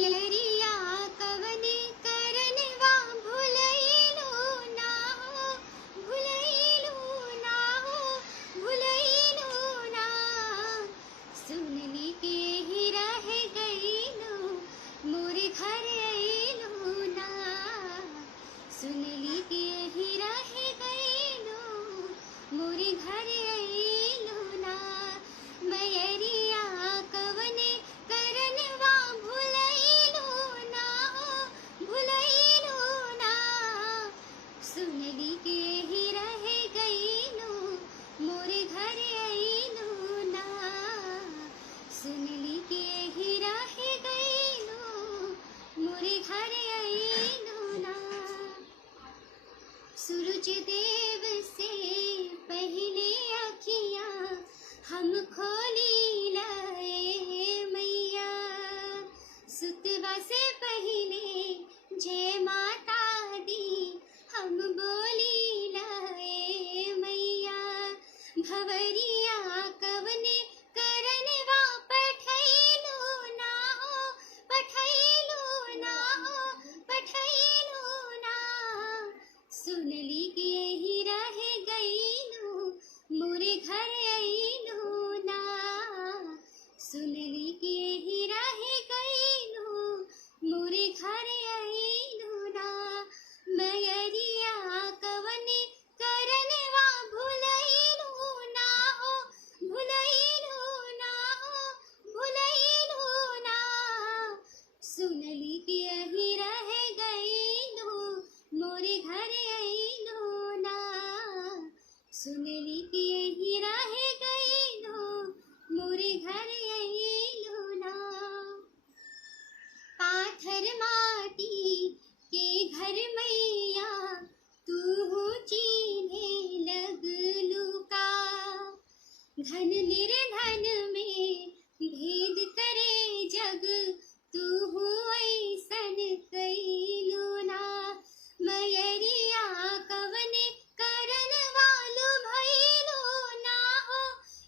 मैरिया कवने करनवा भुलैलो ना हो, भुलैलो ना हो, भुलैलो ना। सुनली के ही रह गईलो मोरे घर अइलो ना। सुनली के ही रह गईलो मोरे घर अइलो ना। मैरिया कवने करनवा भुलैलो ना हो, भुलैलो ना। सुनली के ही रह गईलो मोरे घर अइलो ना। सुनली के ही रह गईलो मोरे घर अइलो ना। सूरज देव से पहले अखियाँ हम खोली लाए मैया। सुतवा से पहले जय माता दी हम बोली लाए मैया। भवरिया कवने करनवा पठैलो ना हो, पठैलो ना हो, पठैलो ना। सुनली के ही रह गईलो मोरे घर अइलो ना। सुनली के ही रह गईलो मोरे घर अइलो ना। मैरिया कवने करनवा भुलैलो ना हो, भुलैलो ना हो, भुलैलो ना। सुनली के ही रह गईलो मोरे घर अइलो ना। सुनली के ही रह गईलो मोरे घर अइलो ना। पाथर माटी के घर मैया तू चीन्हे लगलू का। धन निर्धन में भेद करे जग तू ऐसन कैलो ना। मैरिया कवने करनवा लुभैलो ना हो,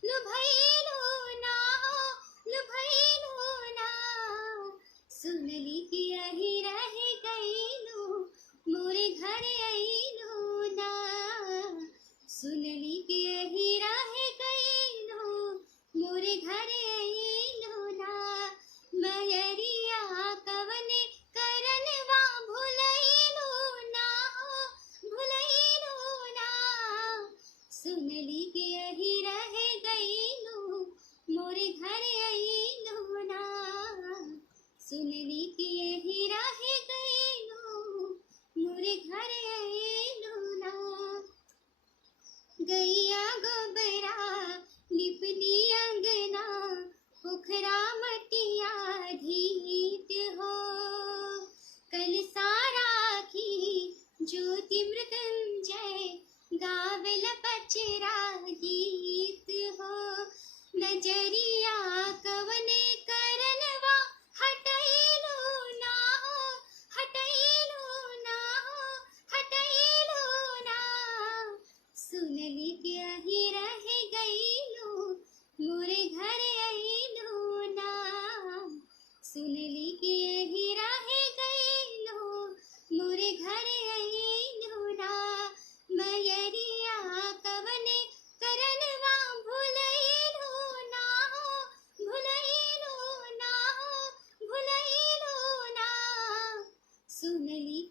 लुभैलो ना हो, लुभैलो ना। सुनली के ही रह गईलो मोरे घर अइलो ना। सुनली के ही रह गईलो मोरे घर अइलो ना। मैरिया कवने करनवा भुलैलो ना हो, भुलैलो ना। सुनली के ही रह गईलो मोरे घर अइलो ना। सुनली के ही रह गईलो मोरे घर अइलो ना। गैया गोबरा लिपनी अंगना पोखरा मटिया धीत हो। कल सारा की ज्योति मृत्युंजय गावल पचरा गीत हो। नजरिया कवने करनवा हटैलो ना हो, हटैलो ना हो, हटैलो ना। सुनली के ही रह गईलो मोरे घर अइलो ना। सुनली के ही रह गईलो मोरे घर अइलो ना। मैरिया कवने करनवा भुलैलो ना हो, भुलैलो ना हो, भुलैलो ना। सुनली